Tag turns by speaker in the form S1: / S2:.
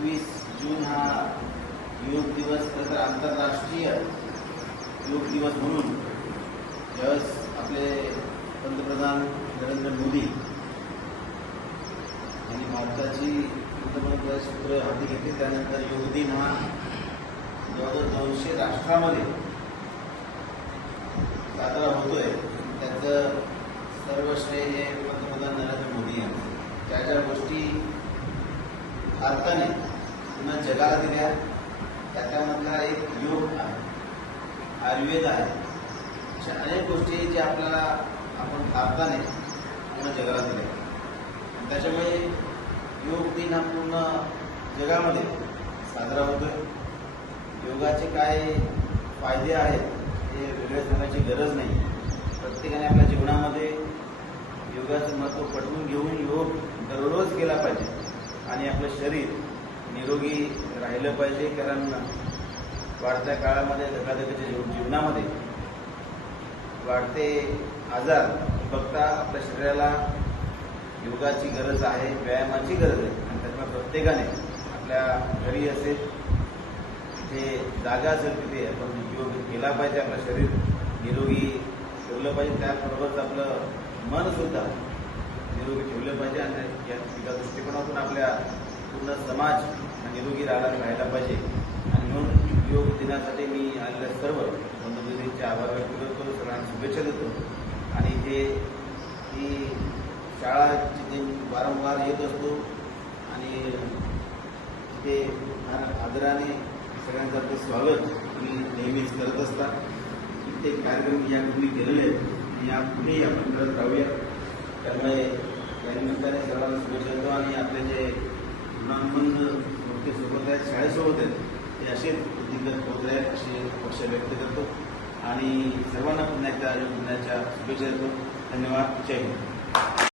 S1: एकवीस जून हा योग दिवस खरं तर आंतरराष्ट्रीय योग दिवस म्हणून ज्यावेळेस आपले पंतप्रधान नरेंद्र मोदी यांनी भारताची पंतप्रधान सूत्र हाती घेतली. त्यानंतर योग दिन हा जवळजवळ दोनशे राष्ट्रामध्ये साजरा होतोय. त्याचं सर्व श्रेय हे पंतप्रधान नरेंद्र मोदी यांना ज्या ज्या गोष्टी भारताने पुन्हा जगाला दिल्या त्याच्यामधला एक योग आहे आयुर्वेद आहे. अशा अनेक गोष्टी ज्या आपल्याला आपण भारताने पूर्ण जगाला दिल्या. त्याच्यामुळे योग दिन हा पूर्ण जगामध्ये साजरा होतोय. योगाचे काय फायदे आहेत हे वेगळे सांगण्याची गरज नाही. प्रत्येकाने आपल्या जीवनामध्ये योगाचं महत्त्व पटवून घेऊन योग दररोज केला पाहिजे. आणि आपलं शरीर निरोगी राहिलं पाहिजे कारण वाढत्या काळामध्ये धकाधकीच्या जीवनामध्ये वाढते आजार. बघता आपल्या शरीराला योगाची गरज आहे व्यायामाची गरज आहे आणि त्यामुळे प्रत्येकाने आपल्या घरी असेल तिथे जागा असेल तिथे आपण योग केला पाहिजे आपलं शरीर निरोगी ठेवलं पाहिजे. त्याचबरोबरच आपलं मनसुद्धा निरोगी ठेवलं पाहिजे. आणि या एका दृष्टिकोनातून आपल्या पूर्ण समाज निरोगी राहायला राहायला पाहिजे. आणि म्हणून योग दिनासाठी मी आलेल्या सर्व बंधुभगिनींचे आभार व्यक्त करतो सर्वांना शुभेच्छा देतो. आणि ते ही शाळा जिथे वारंवार येत असतो आणि तिथे आदराने सगळ्यांचं ते स्वागत तुम्ही नेहमीच करत असता कित्येक कार्यक्रम यापूर्वी केलेले आहेत. आणि यापुढेही आपण करत राहूया. त्यामुळे यानिमित्ताने सर्वांना शुभेच्छा देतो आणि आपले जे ऋणानुबंध मोठे सोबत आहेत शाळेसोबत आहेत ते असे दिग्गज होत आहेत अशी अपेक्षा व्यक्त करतो. आणि सर्वांना पुन्हा एकदा योग दिनाच्या शुभेच्छा देतो. धन्यवाद. जय हिंद.